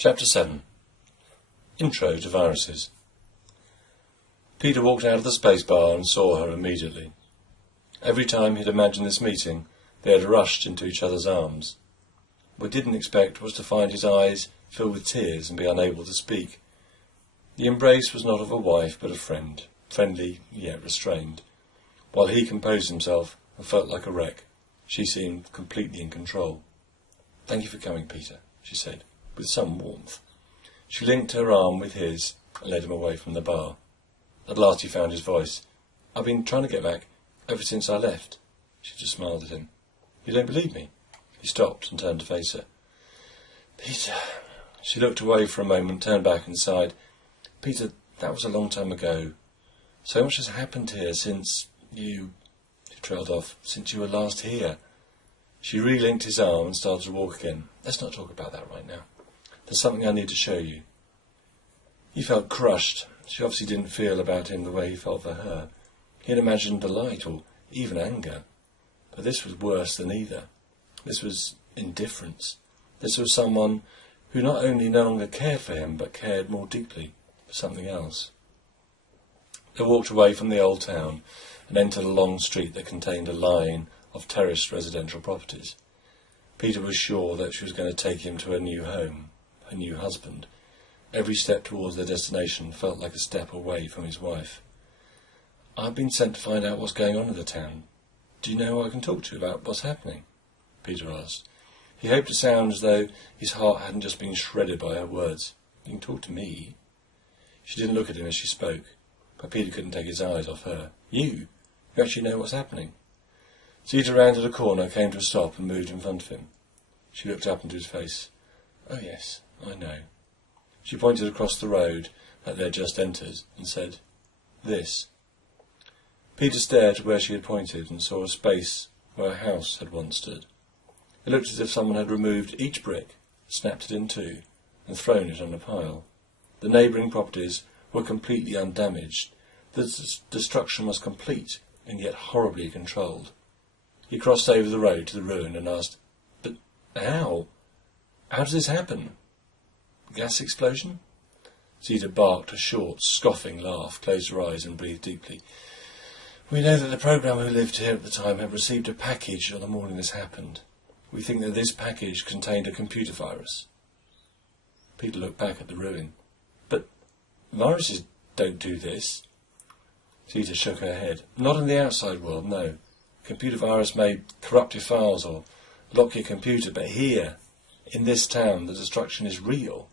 Chapter 7. Intro to Viruses. Peter walked out of the space bar and saw her immediately. Every time he'd imagined this meeting, they had rushed into each other's arms. What he didn't expect was to find his eyes fill with tears and be unable to speak. The embrace was not of a wife but a friend, friendly yet restrained. While he composed himself and felt like a wreck, she seemed completely in control. "Thank you for coming, Peter," she said, with some warmth. She linked her arm with his and led him away from the bar. At last he found his voice. "I've been trying to get back ever since I left." She just smiled at him. "You don't believe me?" He stopped and turned to face her. "Peter..." She looked away for a moment, turned back and sighed. "Peter, that was a long time ago. So much has happened here since you..." He trailed off. "Since you were last here." She relinked his arm and started to walk again. "Let's not talk about that right now. There's something I need to show you." He felt crushed. She obviously didn't feel about him the way he felt for her. He had imagined delight or even anger. But this was worse than either. This was indifference. This was someone who not only no longer cared for him, but cared more deeply for something else. They walked away from the old town and entered a long street that contained a line of terraced residential properties. Peter was sure that she was going to take him to a new home, her new husband. Every step towards their destination felt like a step away from his wife. "I've been sent to find out what's going on in the town. Do you know who I can talk to about what's happening?" Peter asked. He hoped to sound as though his heart hadn't just been shredded by her words. "You can talk to me." She didn't look at him as she spoke, but Peter couldn't take his eyes off her. You actually know what's happening." Zeta rounded a corner, came to a stop and moved in front of him. She looked up into his face. "Oh yes, I know." She pointed across the road that they had just entered and said, "This." Peter stared to where she had pointed and saw a space where a house had once stood. It looked as if someone had removed each brick, snapped it in two, and thrown it on a pile. The neighbouring properties were completely undamaged. The destruction was complete and yet horribly controlled. He crossed over the road to the ruin and asked, "But how? How does this happen? Gas explosion?" Zeta barked a short, scoffing laugh, closed her eyes and breathed deeply. "We know that the programmer who lived here at the time had received a package on the morning this happened. We think that this package contained a computer virus." Peter looked back at the ruin. "But viruses don't do this." Zeta shook her head. "Not in the outside world, no. Computer virus may corrupt your files or lock your computer, but here, in this town, the destruction is real.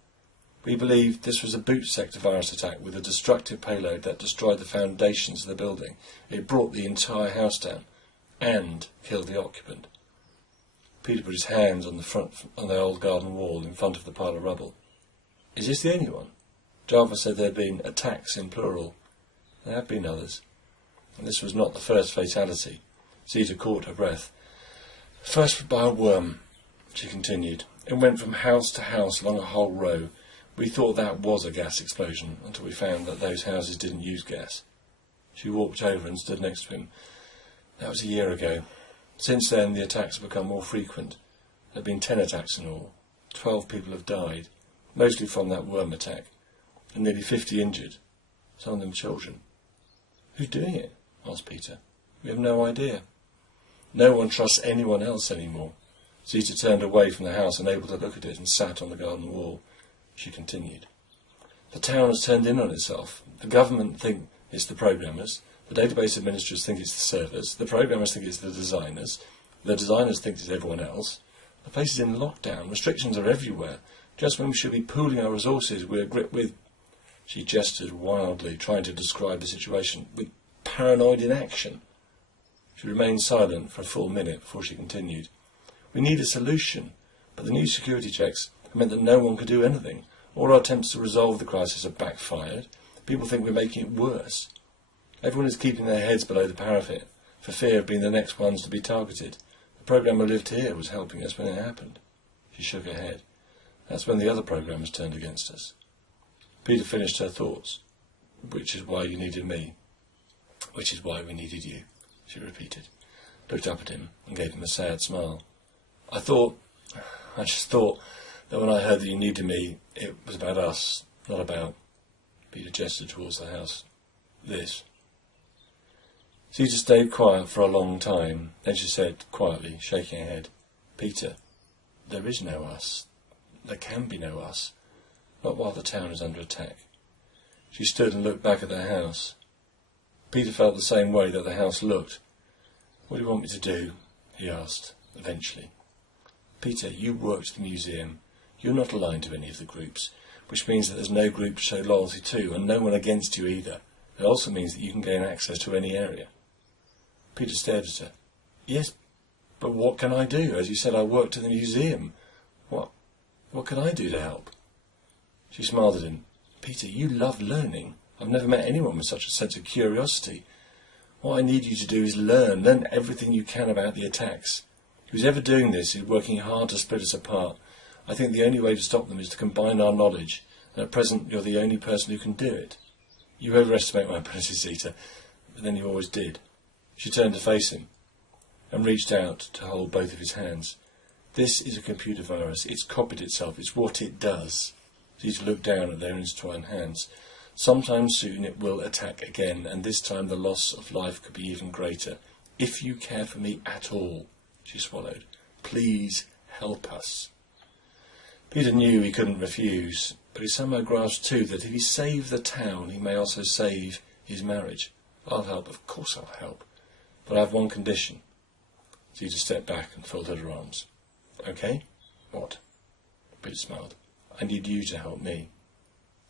We believe this was a boot sector virus attack with a destructive payload that destroyed the foundations of the building. It brought the entire house down and killed the occupant." Peter put his hands on the old garden wall in front of the pile of rubble. "Is this the only one? Java said there had been attacks in plural." "There have been others. And this was not the first fatality." Zeta caught her breath. "First by a worm," she continued. "It went from house to house along a whole row. We thought that was a gas explosion until we found that those houses didn't use gas." She walked over and stood next to him. "That was a year ago. Since then the attacks have become more frequent. There have been 10 attacks in all. 12 people have died, mostly from that worm attack, and nearly 50 injured, some of them children." "Who's doing it?" asked Peter. "We have no idea. No one trusts anyone else anymore." Zeta turned away from the house, unable to look at it, and sat on the garden wall. She continued. "The town has turned in on itself. The government think it's the programmers. The database administrators think it's the servers. The programmers think it's the designers. The designers think it's everyone else. The place is in lockdown. Restrictions are everywhere. Just when we should be pooling our resources, we are gripped with..." She gestured wildly, trying to describe the situation. "With paranoid inaction." She remained silent for a full minute before she continued. "We need a solution, but the new security checks have meant that no one could do anything. All our attempts to resolve the crisis have backfired. People think we're making it worse. Everyone is keeping their heads below the parapet, for fear of being the next ones to be targeted. The programmer who lived here was helping us when it happened." She shook her head. "That's when the other programmers turned against us." Peter finished her thoughts. "Which is why you needed me. Which is why we needed you," she repeated, looked up at him and gave him a sad smile. I just thought that when I heard that you needed me, it was about us, not about... Peter gestured towards the house. This. Zeta stayed quiet for a long time. Then she said, quietly, shaking her head, Peter, there is no us. There can be no us. Not while the town is under attack. She stood and looked back at the house. Peter felt the same way that the house looked. What do you want me to do? He asked, eventually. Peter, you work at the museum. You're not aligned to any of the groups, which means that there's no group to show loyalty to, and no one against you either. It also means that you can gain access to any area. Peter stared at her. Yes, but what can I do? As you said, I worked at the museum. What can I do to help? She smiled at him. Peter, you love learning. I've never met anyone with such a sense of curiosity. What I need you to do is learn everything you can about the attacks. Who's ever doing this is working hard to split us apart. I think the only way to stop them is to combine our knowledge, and at present you're the only person who can do it. You overestimate my ability, Zeta, but then you always did. She turned to face him and reached out to hold both of his hands. This is a computer virus. It's copied itself. It's what it does. Zeta looked down at their intertwined hands. Sometime soon it will attack again, and this time the loss of life could be even greater. If you care for me at all, she swallowed, please help us. Peter knew he couldn't refuse, but he somehow grasped too that if he saved the town, he may also save his marriage. I'll help, of course I'll help, but I have one condition. Zeta stepped back and folded her arms. Okay? What? Peter smiled. I need you to help me.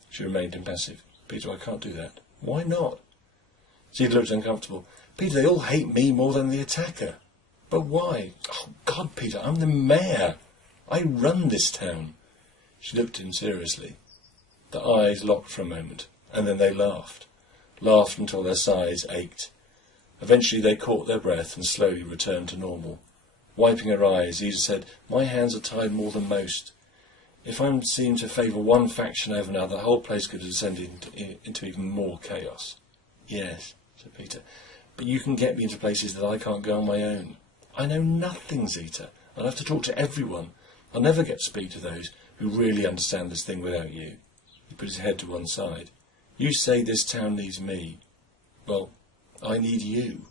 She remained impassive. Peter, I can't do that. Why not? Zeta looked uncomfortable. Peter, they all hate me more than the attacker. But why? Oh, God, Peter, I'm the mayor. I run this town. She looked at him seriously. The eyes locked for a moment, and then they laughed. Laughed until their sides ached. Eventually they caught their breath and slowly returned to normal. Wiping her eyes, Zeta said, My hands are tied more than most. If I'm seen to favour one faction over another, the whole place could descend into even more chaos. Yes, said Peter, but you can get me into places that I can't go on my own. I know nothing, Zeta. I'll have to talk to everyone. I'll never get to speak to those who really understand this thing without you. He put his head to one side. You say this town needs me. Well, I need you.